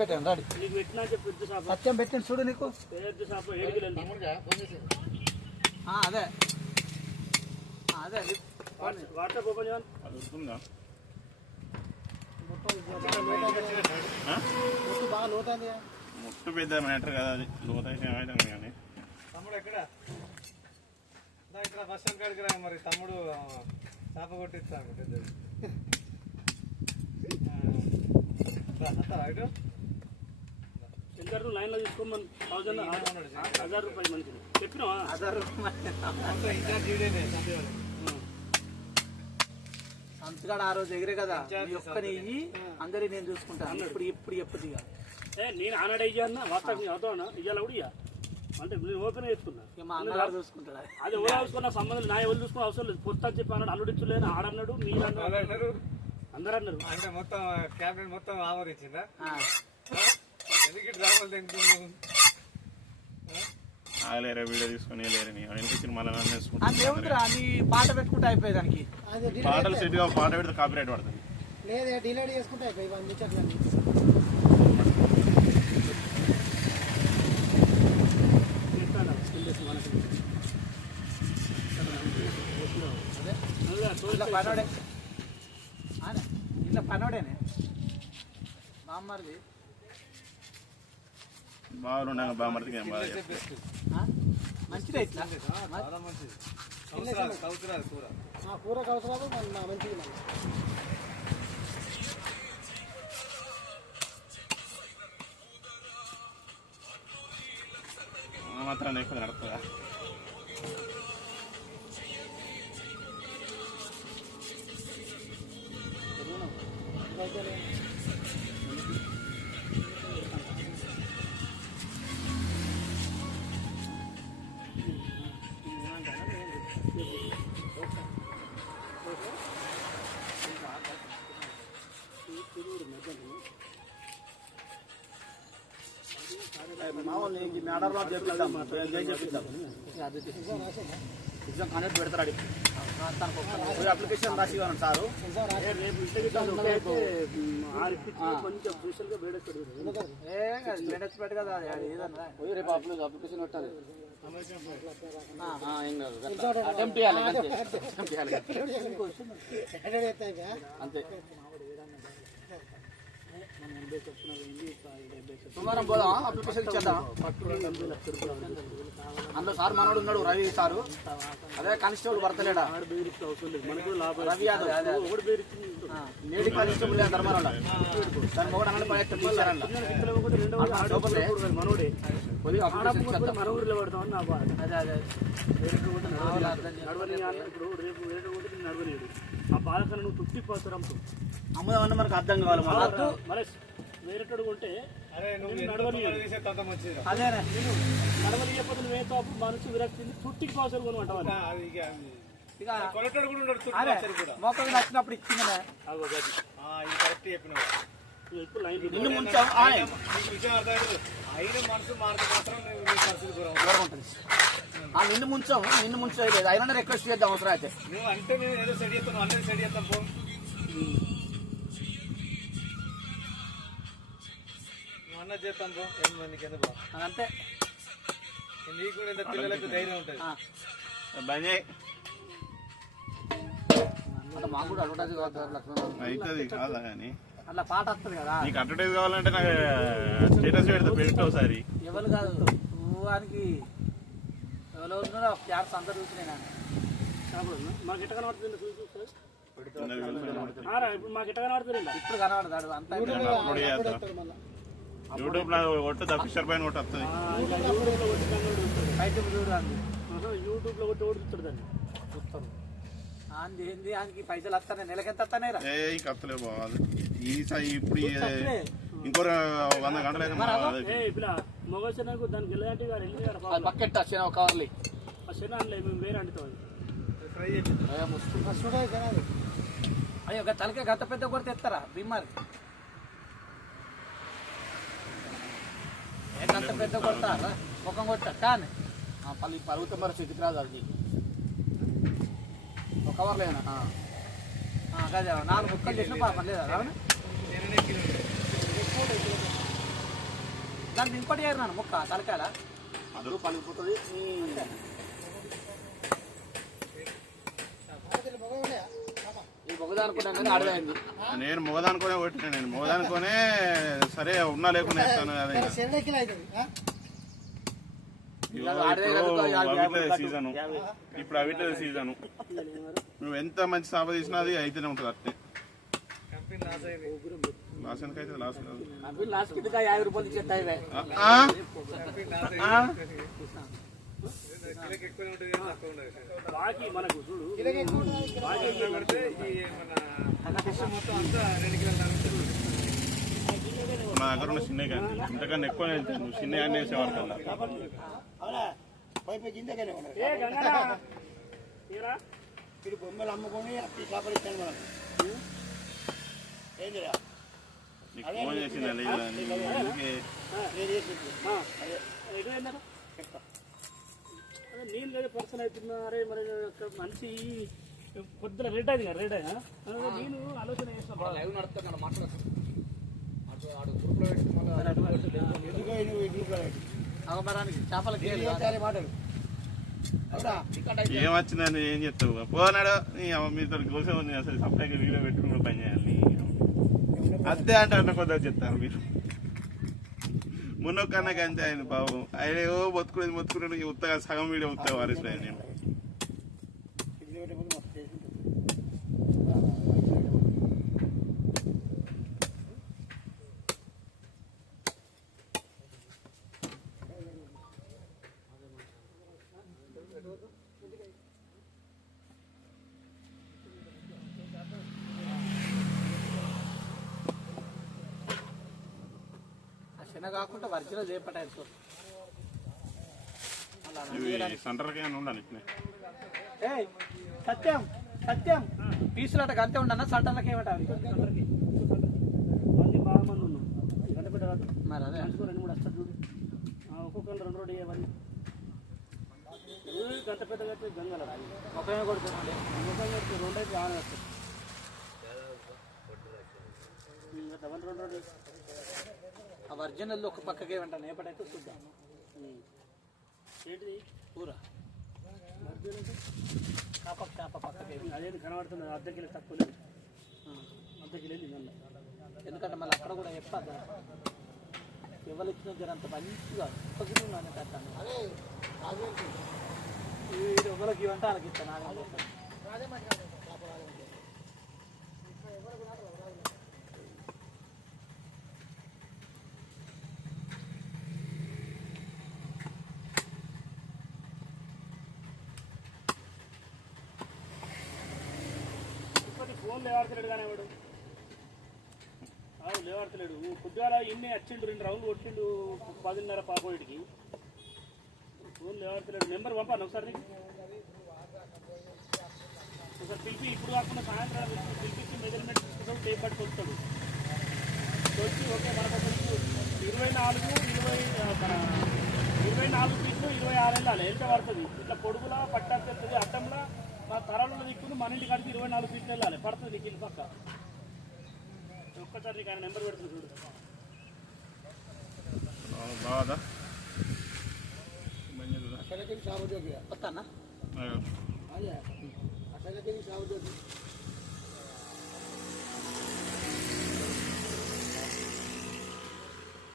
పెట్టాను రాడి సత్యం పెట్టింది చూడు నీకు అదే అదే వాట్సాప్ ఓపెన్ బాగా లోతైంది ముట్టు పెద్ద మ్యాటర్ కదా అది లోతైతే ఏమైతుంది కానీ తమ్ముడు ఎక్కడ ఇక్కడ బస్ స్టాండ్ కాడికి రా మరి తమ్ముడు చేప కొట్టిస్తాను పెద్దది లైన్ లో తీసుకోమని 1000 రూపాయలు మంచిది చెప్పినా 1000 రూపాయలు అంతగాడు ఆ రోజు ఎగిరే కదా ఒక్కని అందరి నేను చూసుకుంటాను ఇప్పుడు ఇప్పుడు ఎప్పుడు నేను ఆనాడు అయ్యా వాట్సాప్ అవుతాను ఇవాళ కూడా అంటే నేను ఓపెన్ చేసుకున్నా మా అన్నగారు చూసుకుంటాడు అది ఎవరు చూసుకున్న సంబంధం నా ఎవరు చూసుకున్న అవసరం లేదు పొత్తా చెప్పి అన్నాడు అల్లుడిచ్చులేని ఆడన్నాడు మీరు అన్నారు అందరు అన్నారు అంటే మొత్తం క్యాబినెట్ మొత్తం ఆమరించిందా ఎందుకు రావాలి తింటున్నావు లేరా వీడియో తీసుకుని లేరని వెనకొచ్చిన మళ్ళీ నీ పాట పెట్టుకుంటే అయిపోయి దానికి పాటలు సెట్ గా పాట పెడితే కాపీరైట్ పడుతుంది లేదా డిలీట్ చేసుకుంటే అయిపోయి పనోడే ఇట్లా పనోడేనే బామ్మది బాగుండగా బామ్మర్దికి ఏం బాగా మంచిదే ఇట్లా చాలా మంచిది కూర కూర కవసరాలు మంచిది మాత్రం ఎక్కువ నడుతుందా ఎగ్జామ్ కండక్ట్ పెడతాడు అప్లికేషన్ రాసి సారు రేపు అప్లికేషన్ పెట్టాలి అంతే సోమవారం పోదాం అప్లికేషన్ ఇచ్చేద్దాం అందులో సార్ మనోడు ఉన్నాడు రవి సారు అదే కానిస్టేబుల్ భర్తలేడా రవి యాదవ్ లేడీ కానిస్టేబుల్ ధర్మారావు దాని మొగడు అన్న మనోడే మనూరులో పడతామని నా బాధ అదే అదే ఇప్పుడు రేపు నడవలేడు ఆ బాధకన్నా నువ్వు 50% అమ్ముతావు అమ్ముదామన్నా మనకు అర్థం కావాలి మరి వేరేటోడు కొంటే అదేనా నేను నడవలేకపోతే నువ్వే తప్పు మనసు విరక్తింది 50% కొనమంటావు మొక్కలు నచ్చినప్పుడు ఇచ్చిందనే ఇప్పుడు నిన్ను ముంచావు నిన్ను ముంచావు నిన్ను ముంచలేదు అయినా రిక్వెస్ట్ చేద్దాం అవసరం అయితే నువ్వు అంటే మేము ఏదో సెట్ చేస్తాను అందరూ సెట్ చేస్తాం పో అన్న చేస్తాం పో మందికి ఎందుకు అంతే నీకు కూడా ఇంత పిల్లలకు ధైర్యం ఉంటుంది మాకు కూడా అడ్వర్టైజ్ అవుతుంది కాదా కానీ అట్లా పాట వస్తుంది కదా నీకు అడ్వర్టైజ్ కావాలంటే నాకు స్టేటస్ పెడతా పెట్టు ఒకసారి ఎవరు కాదు వానికి ఎవరో ఉన్నారో క్యాబ్స్ అందరు చూసినా మాకు ఎట్ట కనబడుతుంది ఇప్పుడు మాకు ఎట్ట కనబడుతుంది ఇప్పుడు కనబడతాడు అంతా యూట్యూబ్ లో కొట్టు అఫీషియల్ పైన కొట్టు వస్తుంది యూట్యూబ్ లో కొట్టి ఓడుతాడు దాన్ని చూస్తాను ఏంది ఆయనకి పైసలు వస్తానే నెలకి ఎంత వస్తానే కత్తలే బాగా ఇప్పుడు ఇంకో 100 గంటలు మొగకు దానికి వెళ్ళాంటి పక్కెట్ట శన కవర్లీ ఆ శన అనలే మేము వేరే అంటుతాం అయ్యో తలకే గత పెద్ద కొడితే ఎత్తారా బీమారి గంట పెద్ద కొడతారా ముఖం కొట్టా కానీ పల్లి పరుగుతే మరి స్థితికి రాదు అది ఒక కవర్లేనా అదే 4 ముక్కలు చేసిన పర్లేదా దానికి ఇంకోటి ఏరినాను ముక్క తలకాయల అందరూ పలిగిపోతుంది. ఈ మొగదానుకున్నాను కానీ అడగైంది. నేను మొగదానుకోనే కొట్టినా, నేను మొగదానుకోనే సరే ఉన్నా లేకుండా ఇస్తాను కదా. సీజను ఇప్పుడు అవిట్ల సీజను. నువ్వు ఎంత మంచి సాప తీసినా అది అయితేనే ఉంటుంది అట్నే. లాస్ ఎందుకైతే లాస్ కాదు. లాస్ట్ కింద 50 రూపాయలు ఇచ్చేస్తాయి. మనకు చూడు మా దగ్గర ఉన్న చిన్న కానీ ఇంతకన్నా ఎక్కువ నువ్వు చిన్న అన్నీ వేసేవాడు కదా. బొమ్మలు అమ్ముకొని చేపలు ఇచ్చాను మనకు. ఏంటిరా నీకు ఫోన్ చేసింది నీళ్ళు లేదా పర్సన్ అవుతున్నారే మరి మనిషి పొద్దున రేట్ అయింది కదా రేట్ అయినా నేను ఆలోచన చేస్తాను. లైవ్ నడుస్తున్నాను మాట్లాడుతున్నాను. ఏం వచ్చిందని ఏం చెప్తావు పోనాడు మీతో కోసం ఉంది. అసలు సప్లైగా వీడియో పెట్టుకుని పని చేయాలి అంతే అంటే కొద్దిగా చెప్తారు మీరు. మున్నొక్కన్నకి అంతే ఆయన బాబు ఆయన ఏవో మొత్తుకునేది ఉత్తగా సగం వీడియో ఉత్తగా వారేసిపోయాను నేను. కాకుండా వర్జినల్ చేపట్టాయి సెంటర్కి ఉండాలి. సత్యం సత్యం పీసులు అట్ట అంతే ఉండన్నా సెంటర్లకి ఏమంటారు బాగా మంది ఉన్నాం గంటపెట్ట మరి అదే 2-3 వస్తారు చూడు ఒక్కొక్కరు 2 ఇవన్నీ గంట పెద్ద కట్టి గంగల ముఖమే కొడుతుంది. ముఖం కొడుతుంది 2 అయితే బాగా వస్తుంది. 2 ఆ వర్జనల్లో ఒక పక్కకి ఏమంటాను ఏపటైతే చూద్దాం. ఏంటిది కూర చేప పక్కకి అదేది కనబడుతుంది. అర్ధ కిలో తక్కువ లేదు, అర్ధ కిలో తినాలి. ఎందుకంటే మళ్ళీ అక్కడ కూడా చెప్పద్దు ఎవరు ఇచ్చిన జరంత మంచిగా పగిలి ఉన్నాను కట్టాను. ఎవరికి ఇవ్వంటే వాళ్ళకి ఇస్తాను. ఫోన్ లేవాడతలేడు కానీ వాడు లేవాడతలేడు. కొద్దిగా ఇన్ని వచ్చిండు 2 రౌండ్లు కొట్టిండు 10:30-11కి. ఫోన్ లేవాడతలేడు. నెంబర్ పంపాను ఒకసారి పిలిపి ఇప్పుడు కాకుండా సాయంత్రం పిలిపించి మెజర్మెంట్ తీసుకుంటాడు. టేప్ పట్టుకు వస్తాడు. వచ్చి ఓకే మనకు 24 ఫీట్లు 26 వెళ్ళాలి. ఎంత పడుతుంది ఇట్లా పొడుగులా పట్టాడుతుంది. అడ్డంలా మా తరాలలో దిక్కుని మన ఇంటి కాడికి 24 ఫీట్లు వెళ్ళాలి. పడుతుంది నీకు ఇల్లు పక్క. ఒక్కసారి నీకు ఆయన నెంబర్ పెడుతుంది చూడు. వస్తానా అసలు